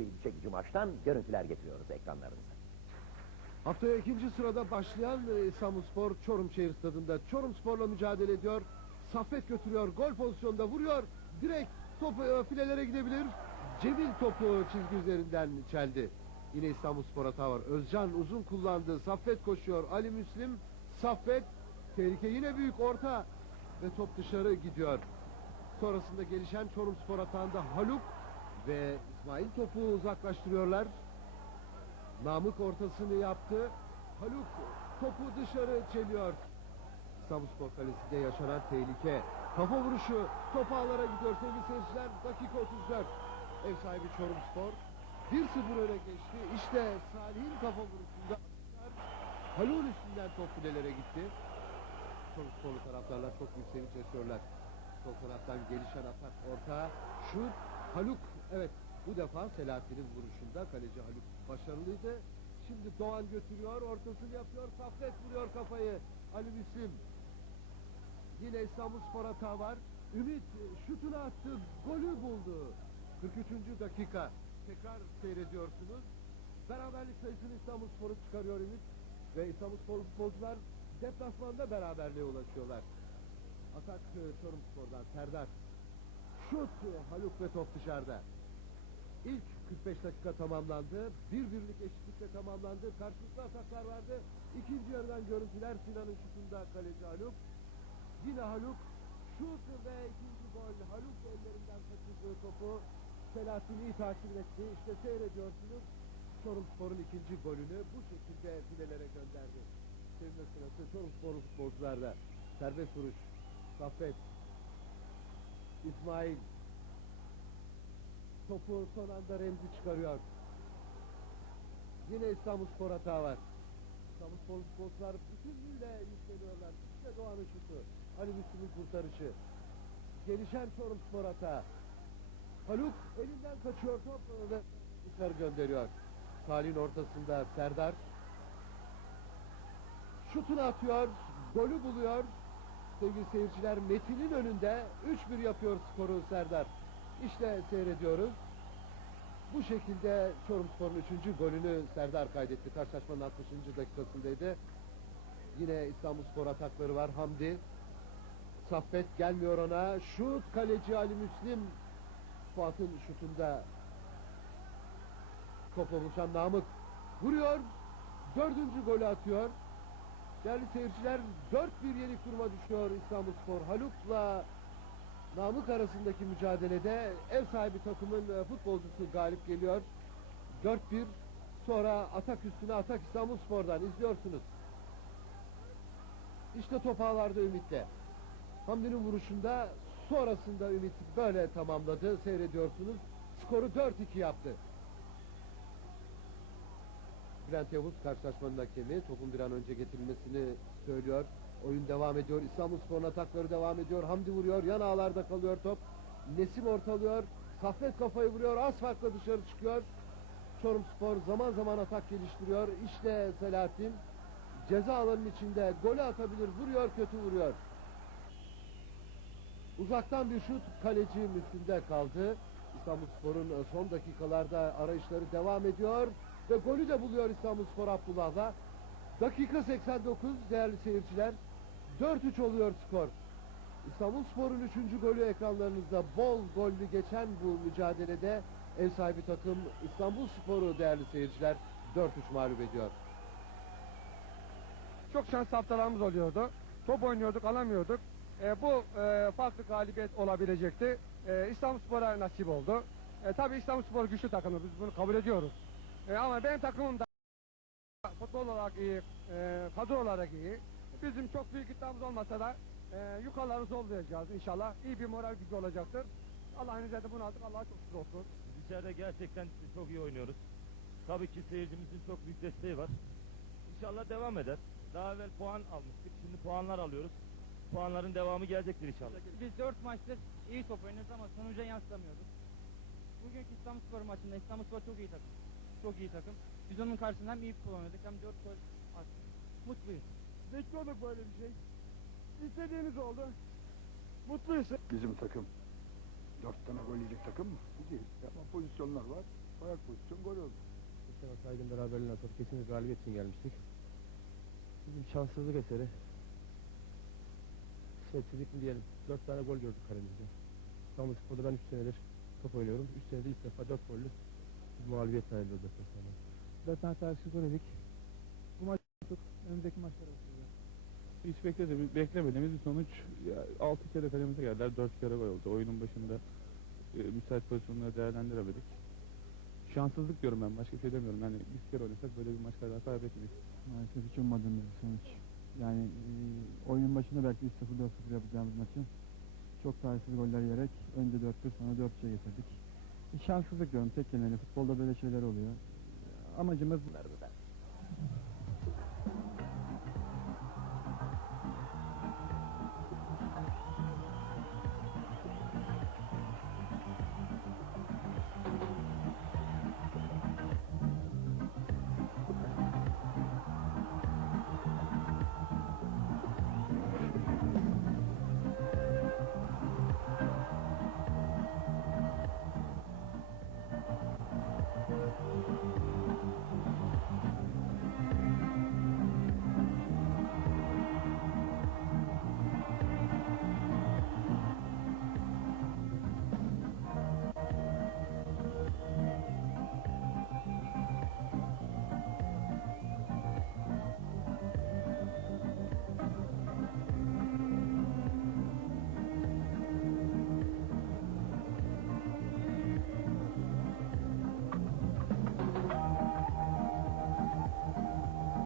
ilgi çekici maçtan görüntüler getiriyoruz ekranlarınıza. Haftaya ikinci sırada başlayan e, İstanbulspor Çorum Şehir Stadı'nda Çorumspor'la mücadele ediyor. Saffet götürüyor, gol pozisyonunda vuruyor. Direkt topu e, filelere gidebilir. Cemil topu çizgi üzerinden çeldi. Yine İstanbulspor hata var. Özcan uzun kullandı. Saffet koşuyor. Ali Müslim, Saffet. Tehlike yine büyük orta. Ve top dışarı gidiyor. Sonrasında gelişen Çorumspor hatağında Haluk ve İsmail topu uzaklaştırıyorlar. Namık ortasını yaptı. Haluk topu dışarı çeliyor. İstanbulspor Kalesi'nde yaşanan tehlike. Kafa vuruşu top ağlara gidiyor sevgili seyirciler. Dakika 34. Ev sahibi Çorumspor 1-0 öne geçti. İşte Salih'in kafa vuruşunda Haluk'un üstünden top filelere gitti. Çorumsporlu taraftarlar çok büyük sevinç yaşıyorlar. Sol taraftan gelişen atak orta. Şut Haluk evet bu defa Selahattin'in vuruşunda kaleci Haluk başarılıydı. Şimdi Doğan götürüyor, ortasını yapıyor, Saffet vuruyor kafayı. Ali Müslim. Yine İstanbul Spor hata var. Ümit e, şutunu attı, golü buldu. 43. dakika. Tekrar seyrediyorsunuz. Beraberlik sayısını İstanbul Spor'u çıkarıyor Ümit. Ve İstanbul Spor futbolcular deplasmanda beraberliğe ulaşıyorlar. Atak e, Çorum Spor'dan Serdar. Şut e, Haluk ve top dışarıda. İlk 45 dakika tamamlandı. Bir birlik eşitlikle tamamlandı. Karşılıklı ataklar vardı. İkinci yarıdan görüntüler Sinan'ın şutunda kaleci Haluk. Yine Haluk. Şut ve ikinci gol. Haluk ellerinden kaçırdığı topu Selahattin iyi takip etti. İşte seyrediyorsunuz. Çorumspor'un ikinci golünü bu şekilde filelere gönderdi. Sevme sırası Çorumsporlu futbolcularda. Serbest vuruş. Saffet. İsmail. Topu son anda Remzi çıkarıyor. Yine İstanbul Spor hata var. İstanbul Spor futbolcular bütünlüğüyle yükleniyorlar. İşte Doğan'ın şutu. Ali Müslüm'ün kurtarışı. Gelişen Çorum Spor hata. Haluk elinden kaçıyor top ve dışarı gönderiyor. Salih'in ortasında Serdar. Şutunu atıyor. Golü buluyor. Sevgili seyirciler Metin'in önünde 3-1 yapıyor skoru Serdar. İşte seyrediyoruz. Bu şekilde Çorumspor'un 3. golünü Serdar kaydetti. Karşılaşmanın 60. dakikasındaydı. Yine İstanbulspor atakları var. Hamdi. Saffet gelmiyor ona. Şut kaleci Ali Müslim. Fuat'ın şutunda topla buluşan Namık vuruyor. Dördüncü golü atıyor. Değerli seyirciler 4-1 yenik duruma düşüyor İstanbulspor. Haluk'la Namık arasındaki mücadelede ev sahibi takımın e, futbolcusu galip geliyor. 4-1 sonra atak üstüne atak İstanbulspor'dan izliyorsunuz. İşte top ağlarda Ümit'te. Hamdi'nin vuruşunda sonrasında Ümit böyle tamamladı. Seyrediyorsunuz. Skoru 4-2 yaptı. Bülent Yavuz karşılaşmanın hakemi. Topun bir an önce getirilmesini söylüyor. Oyun devam ediyor. İstanbulspor'un atakları devam ediyor. Hamdi vuruyor. Yan ağlarda kalıyor top. Nesim ortalıyor. Saffet kafayı vuruyor. Az dışarı çıkıyor. Çorumspor zaman zaman atak geliştiriyor. İşte Selahattin ceza alanının içinde golü atabilir. Vuruyor kötü vuruyor. Uzaktan bir şut kaleci Müslüm'de kaldı. İstanbulspor'un e, son dakikalarda arayışları devam ediyor. Ve golü de buluyor İstanbulspor Abdullah'la. Dakika 89 değerli seyirciler. 4-3 oluyor skor. İstanbulspor'un 3. golü ekranlarınızda bol gollü geçen bu mücadelede ev sahibi takım İstanbulspor'u değerli seyirciler 4-3 mağlup ediyor. Çok şans haftalarımız oluyordu. Top oynuyorduk, alamıyorduk. E, bu e, farklı galibiyet olabilecekti. E, İstanbulspor'a nasip oldu. E, tabii İstanbulspor güçlü takımı, biz bunu kabul ediyoruz. E, ama benim takımım da futbol olarak iyi, e, kadro olarak iyi. Bizim çok büyük iddiamız olmasa da e, yukarıları zorlayacağız inşallah. İyi bir moral gücü olacaktır. Allah'ın izniyle bunu aldık. Allah'a çok şükür olsun. Biz içeride gerçekten çok iyi oynuyoruz. Tabii ki seyircimizin çok büyük desteği var. İnşallah devam eder. Daha evvel puan almıştık. Şimdi puanlar alıyoruz. Puanların devamı gelecektir inşallah. Biz 4 maçtır iyi top oynuyoruz ama sonuca yansıtamıyoruz. Bugünkü İstanbulspor maçında İstanbulspor çok iyi takım. Çok iyi takım. Biz onun karşısında hem iyi futbol oynadık hem 4 gol attık. Mutluyuz. Bekliyorduk böyle bir şey. İstediğimiz oldu. Mutluyuz. Bizim takım dört tane gol yiyecek takım mı? Değil. Ama pozisyonlar var. Ayak pozisyon gol oldu. Geçen hafta Aydın beraberliğinden sonra kesinlikle galibiyet için gelmiştik. Bizim şanssızlık eseri. Şerefsizlik mi diyelim. Dört tane gol gördük kalemizde. İstanbul Spor'da ben üç senedir top oynuyorum. Üç senede ilk defa dört gollü bir mağlubiyet ayrılıyor deplasmanda. Dört tane tarihsiz gol yedik. Bu maç tuttuk. Önümüzdeki maçlara bakacağız. Hiç bekledi- beklemediğimiz bir sonuç. Ya, 6 kere kalemize geldiler, 4 kere gol oldu. Oyunun başında e, müsait pozisyonları değerlendiremedik. Şanssızlık diyorum ben, başka bir şey demiyorum. Yani biz kere oynasak böyle bir maç kadar kaybetmeyiz. Maalesef hiç ummadığımız bir sonuç. Yani e, oyunun başında belki 3-0 4-0 yapacağımız maçı çok tarihsiz goller yiyerek önce 4-1 sonra 4-3'e getirdik. E, şanssızlık diyorum tek kelimeyle. Futbolda böyle şeyler oluyor. Amacımız Bunları da